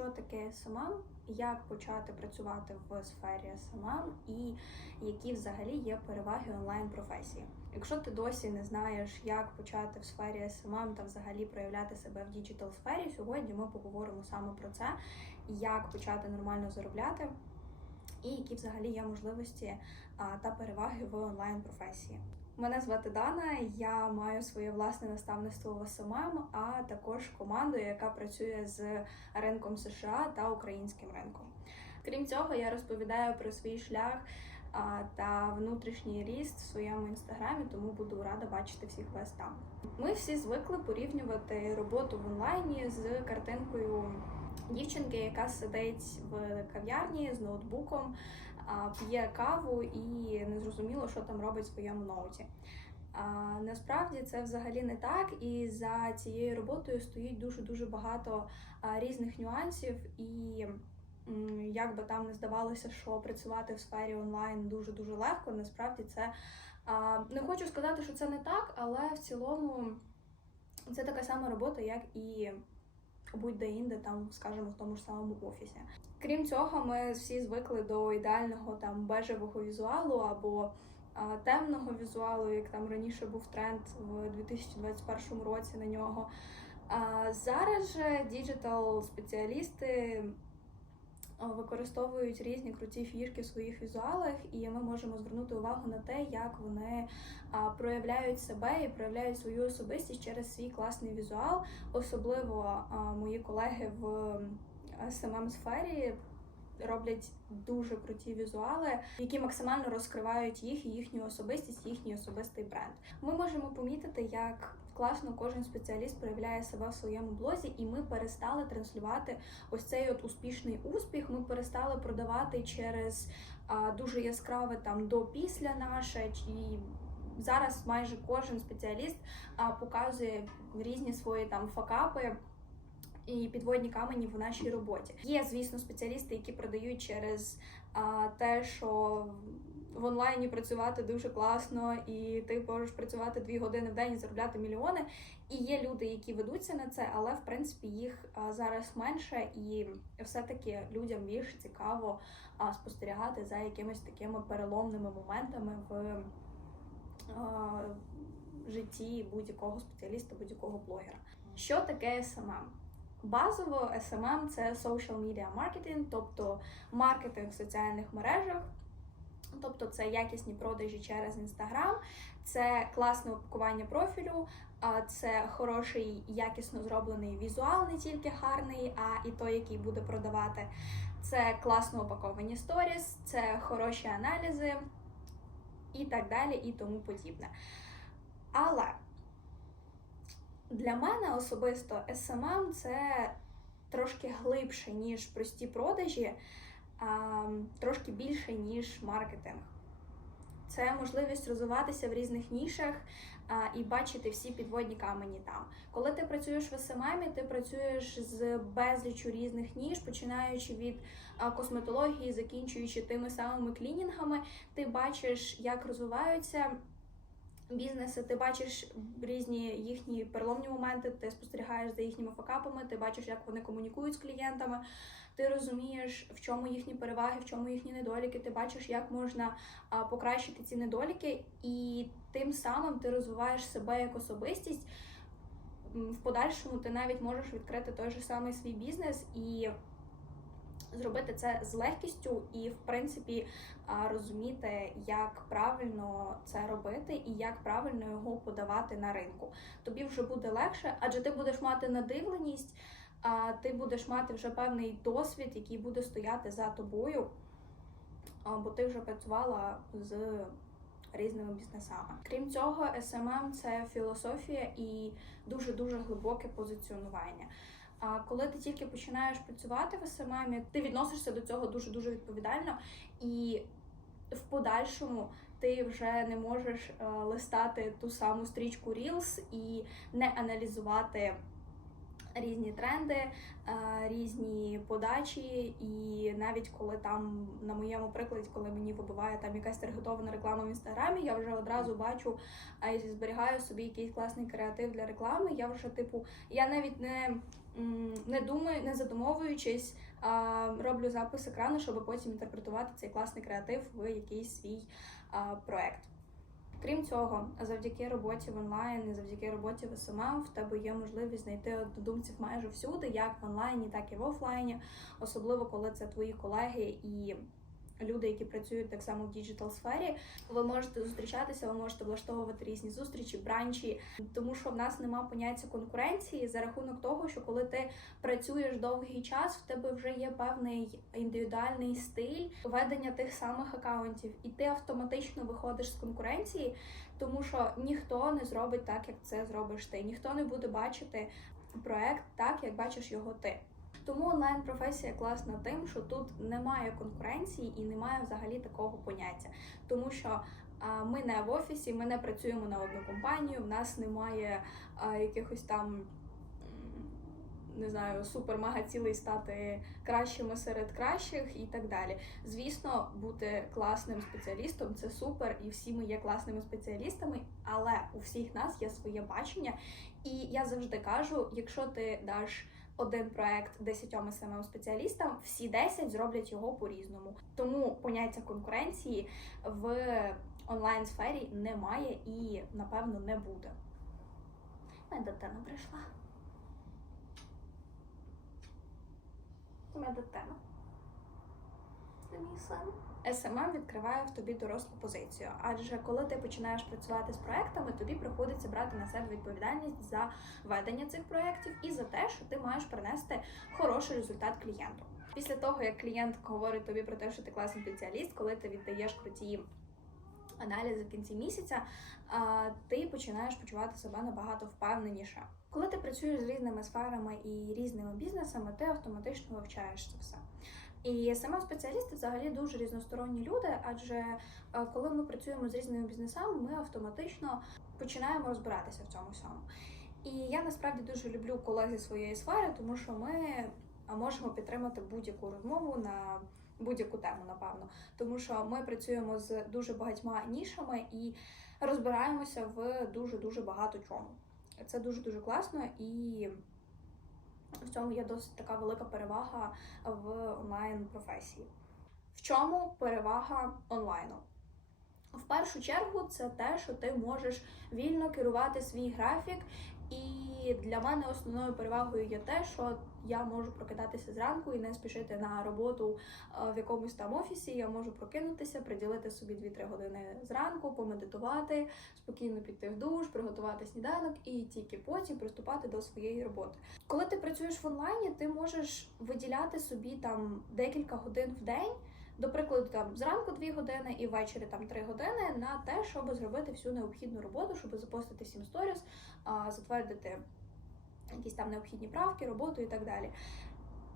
що таке СММ, як почати працювати в сфері СММ і які взагалі є переваги онлайн-професії. Якщо ти досі не знаєш, як почати в сфері СММ та взагалі проявляти себе в діджитал сфері, сьогодні ми поговоримо саме про це, як почати нормально заробляти, і які взагалі є можливості та переваги в онлайн-професії. Мене звати Дана, я маю своє власне наставництво в СММ, а також команду, яка працює з ринком США та українським ринком. Крім цього, я розповідаю про свій шлях та внутрішній ріст в своєму інстаграмі, тому буду рада бачити всіх вас там. Ми всі звикли порівнювати роботу в онлайні з картинкою дівчинки, яка сидить в кав'ярні з ноутбуком, п'є каву і не зрозуміло, що там робить в своєму ноуті. А, насправді це взагалі не так, і за цією роботою стоїть дуже дуже багато а, різних нюансів і. м, Як би там не здавалося, що працювати в сфері онлайн дуже дуже легко, насправді це а, не хочу сказати, що це не так, але в цілому це така сама робота, як і будь-де інде, там, скажімо, в тому ж самому офісі. Крім цього, ми всі звикли до ідеального там бежевого візуалу або а, темного візуалу, як там раніше був тренд в 2021 році на нього. А зараз же діджитал спеціалісти використовують різні круті фішки в своїх візуалах, і ми можемо звернути увагу на те, як вони проявляють себе і проявляють свою особистість через свій класний візуал. Особливо мої колеги в смм сфері роблять дуже круті візуали, які максимально розкривають їх і їхню особистість, їхній особистий бренд. Ми можемо помітити, як класно кожен спеціаліст проявляє себе в своєму блозі, і ми перестали транслювати ось цей от успішний успіх. Ми перестали продавати через а, дуже яскраве там до після наше чи. Зараз майже кожен спеціаліст а, показує різні свої там факапи і підводні камені в нашій роботі. Є, звісно, спеціалісти, які продають через а, те, що в онлайні працювати дуже класно, і ти можеш працювати дві години в день і заробляти мільйони. І є люди, які ведуться на це, але в принципі їх зараз менше, і все-таки людям більш цікаво спостерігати за якимись такими переломними моментами в житті будь-якого спеціаліста, будь-якого блогера. Що таке SMM? Базово SMM – це social media marketing, тобто маркетинг в соціальних мережах. Тобто це якісні продажі через інстаграм, це класне упакування профілю, це хороший якісно зроблений візуал, не тільки гарний, а і той, який буде продавати. Це класно упаковані сторіс, це хороші аналізи і так далі, і тому подібне. Але для мене особисто SMM це трошки глибше, ніж прості продажі, трошки більше, ніж маркетинг. Це можливість розвиватися в різних нішах а, і бачити всі підводні камені там. Коли ти працюєш в СММі, ти працюєш з безлічу різних ніж, починаючи від косметології, закінчуючи тими самими клінінгами, ти бачиш, як розвиваються бізнеси, ти бачиш різні їхні переломні моменти, ти спостерігаєш за їхніми факапами, ти бачиш, як вони комунікують з клієнтами. Ти розумієш, в чому їхні переваги, в чому їхні недоліки. Ти бачиш, як можна покращити ці недоліки, і тим самим ти розвиваєш себе як особистість. В подальшому ти навіть можеш відкрити той же самий свій бізнес і зробити це з легкістю, і в принципі розуміти, як правильно це робити і як правильно його подавати на ринку. Тобі вже буде легше, адже ти будеш мати надивленість, ти будеш мати вже певний досвід, який буде стояти за тобою, бо ти вже працювала з різними бізнесами. Крім цього, SMM – це філософія і дуже дуже глибоке позиціонування. А коли ти тільки починаєш працювати в SMM, ти відносишся до цього дуже дуже відповідально, і в подальшому ти вже не можеш е, листати ту саму стрічку Reels і не аналізувати. Різні тренди, е, різні подачі, і навіть коли там на моєму прикладі, коли мені вибиває там якась таргетована реклама в інстаграмі, я вже одразу бачу і зберігаю собі якийсь класний креатив для реклами. Я вже типу, я навіть не не думаю, не задумовуючись, роблю запис екрану, щоб потім інтерпретувати цей класний креатив в якийсь свій проект. Крім цього, завдяки роботі в онлайн і завдяки роботі в СММ в тебе є можливість знайти однодумців майже всюди, як в онлайні, так і в офлайні, особливо коли це твої колеги і люди, які працюють так само в діджитал сфері. Ви можете зустрічатися, ви можете влаштовувати різні зустрічі, бранчі, тому що в нас нема поняття конкуренції за рахунок того, що коли ти працюєш довгий час, в тебе вже є певний індивідуальний стиль ведення тих самих акаунтів, і ти автоматично виходиш з конкуренції, тому що ніхто не зробить так, як це зробиш ти. Ніхто не буде бачити проект так, як бачиш його ти. Тому онлайн професія класна тим, що тут немає конкуренції і немає взагалі такого поняття, тому що ми не в офісі, ми не працюємо на одну компанію, в нас немає якихось там. Не знаю, супер-мега цілей стати кращими серед кращих і так далі. Звісно, бути класним спеціалістом це супер, і всі ми є класними спеціалістами, але у всіх нас є своє бачення. І я завжди кажу: якщо ти даш один проект десятьом самим спеціалістам, всі 10 зроблять його по-різному. Тому поняття конкуренції в онлайн сфері немає і напевно не буде. Моя дитина прийшла. Моя дитина. Це мій син. SMM відкриває в тобі дорослу позицію, адже коли ти починаєш працювати з проектами, тобі приходиться брати на себе відповідальність за ведення цих проєктів і за те, що ти маєш принести хороший результат клієнту. Після того, як клієнт говорить тобі про те, що ти класний спеціаліст, коли ти віддаєш круті аналізи в кінці місяця, ти починаєш почувати себе набагато впевненіше. Коли ти працюєш з різними сферами і різними бізнесами, ти автоматично вивчаєш це все. І саме спеціалісти взагалі дуже різносторонні люди, адже е, коли ми працюємо з різними бізнесами, ми автоматично починаємо розбиратися в цьому всьому. І я насправді дуже люблю колег зі своєї сфери, тому що ми е, можемо підтримати будь-яку розмову на будь-яку тему, напевно. Тому що ми працюємо з дуже багатьма нішами і розбираємося в дуже дуже багато чому. Це дуже дуже класно і в цьому є досить така велика перевага в онлайн професії. В чому перевага онлайну? В першу чергу, це те, що ти можеш вільно керувати свій графік, і для мене основною перевагою є те, що я можу прокидатися зранку і не спішити на роботу е, в якомусь там офісі. Я можу прокинутися, приділити собі 2-3 години зранку, помедитувати, спокійно піти в душ, приготувати сніданок і тільки потім приступати до своєї роботи. Коли ти працюєш в онлайні, ти можеш виділяти собі там декілька годин в день. До прикладу, там зранку 2 години і ввечері там 3 години на те, щоб зробити всю необхідну роботу, щоб запостити 7 сторіс, затвердити якісь там необхідні правки, роботу і так далі.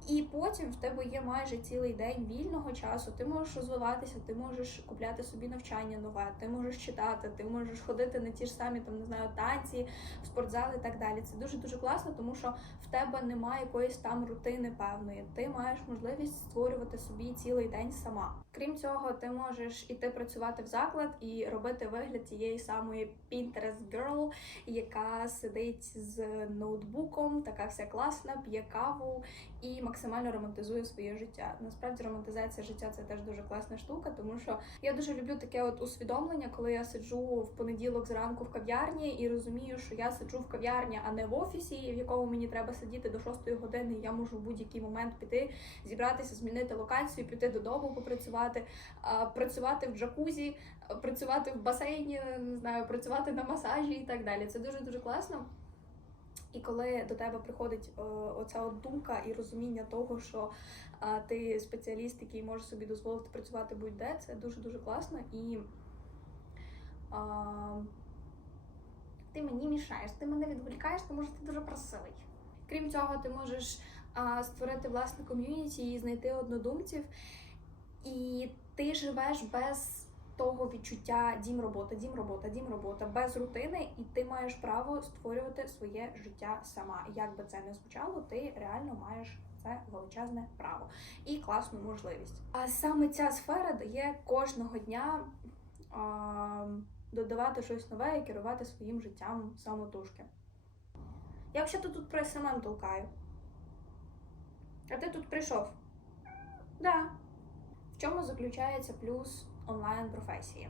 І потім в тебе є майже цілий день вільного часу. Ти можеш розвиватися, ти можеш купляти собі навчання нове, ти можеш читати, ти можеш ходити на ті ж самі там не знаю танці, в спортзал і так далі. Це дуже дуже класно, тому що в тебе немає якоїсь там рутини певної. Ти маєш можливість створювати собі цілий день сама. Крім цього, ти можеш іти працювати в заклад і робити вигляд тієї самої Pinterest Girl, яка сидить з ноутбуком, така вся класна, п'є каву і романтизує своє життя. Насправді романтизація життя це теж дуже класна штука, тому що я дуже люблю таке от усвідомлення, коли я сиджу в понеділок зранку в кав'ярні і розумію, що я сиджу в кав'ярні, а не в офісі, в якому мені треба сидіти до 6 години. і Я можу в будь-який момент піти, зібратися, змінити локацію, піти додому, попрацювати, працювати в джакузі, працювати в басейні, не знаю, працювати на масажі і так далі. Це дуже дуже класно. І коли до тебе приходить е, оця от думка і розуміння того, що е, ти спеціаліст, який може собі дозволити працювати будь-де, це дуже дуже класно і е, ти мені мішаєш, ти мене відволікаєш, тому що ти дуже красивий. Крім цього, ти можеш е, створити власне ком'юніті і знайти однодумців, і ти живеш без того відчуття дім робота, дім робота, дім робота, без рутини, і ти маєш право створювати своє життя сама. Як би це не звучало, ти реально маєш це величезне право і класну можливість. А саме ця сфера дає кожного дня а, додавати щось нове і керувати своїм життям самотужки. Я взагалі тут про СММ толкаю. А ти тут прийшов? Да. В чому заключається плюс онлайн професії?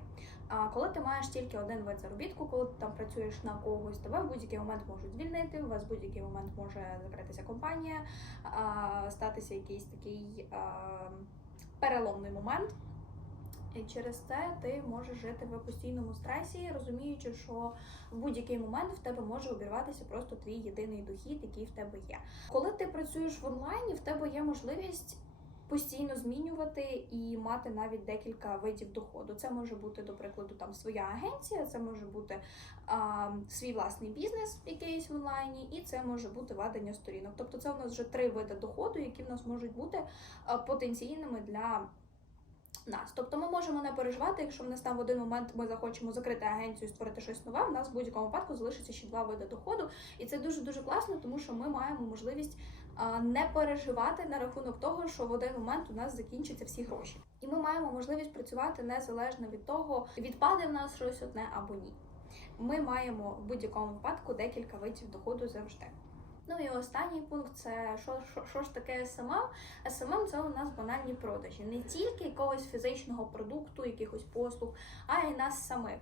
А коли ти маєш тільки один вид заробітку, коли ти там працюєш на когось, тебе в будь-який момент можуть звільнити, у вас в будь-який момент може закритися компанія, а, статися якийсь такий а, переломний момент. І через це ти можеш жити в постійному стресі, розуміючи, що в будь-який момент в тебе може обірватися просто твій єдиний дохід, який в тебе є. Коли ти працюєш в онлайні, в тебе є можливість постійно змінювати і мати навіть декілька видів доходу. Це може бути, до прикладу, там своя агенція, це може бути а, свій власний бізнес, якийсь в онлайні, і це може бути ведення сторінок. Тобто, це у нас вже три види доходу, які в нас можуть бути потенційними для. Нас, тобто ми можемо не переживати, якщо в нас там в один момент ми захочемо закрити агенцію, створити щось нове. В нас в будь-якому випадку залишиться ще два види доходу, і це дуже дуже класно, тому що ми маємо можливість не переживати на рахунок того, що в один момент у нас закінчаться всі гроші, і ми маємо можливість працювати незалежно від того, відпаде в нас щось одне або ні. Ми маємо в будь-якому випадку декілька видів доходу завжди. Ну і останній пункт це що, що, що ж таке СММ? СММ це у нас банальні продажі, не тільки якогось фізичного продукту, якихось послуг, а й нас самих.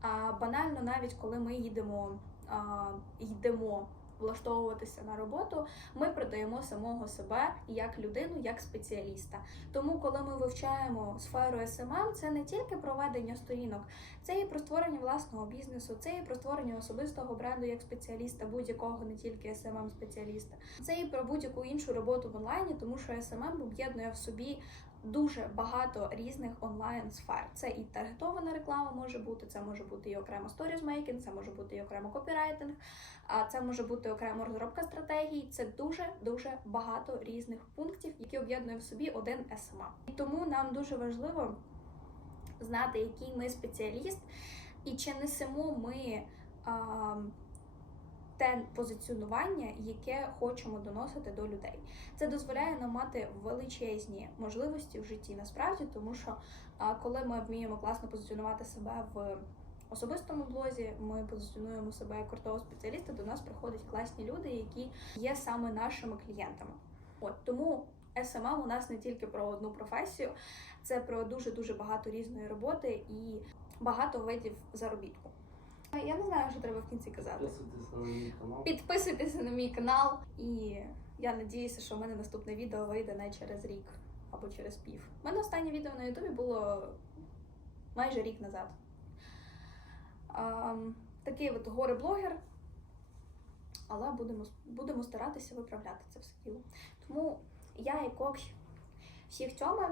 А банально, навіть коли ми їдемо, а, йдемо влаштовуватися на роботу, ми продаємо самого себе як людину, як спеціаліста. Тому, коли ми вивчаємо сферу СММ, це не тільки проведення сторінок, це і про створення власного бізнесу, це і про створення особистого бренду як спеціаліста, будь-якого, не тільки smm спеціаліста Це і про будь-яку іншу роботу в онлайні, тому що SMM об'єднує в собі дуже багато різних онлайн сфер. Це і таргетована реклама може бути, це може бути і окремо сторізмейкінг, це може бути і окремо копірайтинг, а це може бути окремо розробка стратегій. Це дуже дуже багато різних пунктів, які об'єднує в собі один SMM. І тому нам дуже важливо знати, який ми спеціаліст, і чи несемо ми те позиціонування, яке хочемо доносити до людей. Це дозволяє нам мати величезні можливості в житті насправді, тому що коли ми вміємо класно позиціонувати себе в особистому блозі, ми позиціонуємо себе як крутого спеціаліста, до нас приходять класні люди, які є саме нашими клієнтами. От тому SMM у нас не тільки про одну професію, це про дуже дуже багато різної роботи і багато видів заробітку. Я не знаю, що треба в кінці казати. Підписуйтесь на мій канал. Підписуйтеся на мій канал, і я надіюся, що в мене наступне відео вийде не через рік або через пів. У мене останнє відео на Ютубі було майже рік назад. А, такий от горе-блогер, але будемо, будемо старатися виправляти це все діло. Тому я і Кокс всіх цьому.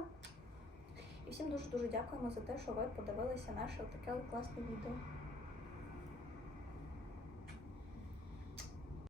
І всім дуже-дуже дякуємо за те, що ви подивилися наше таке класне відео.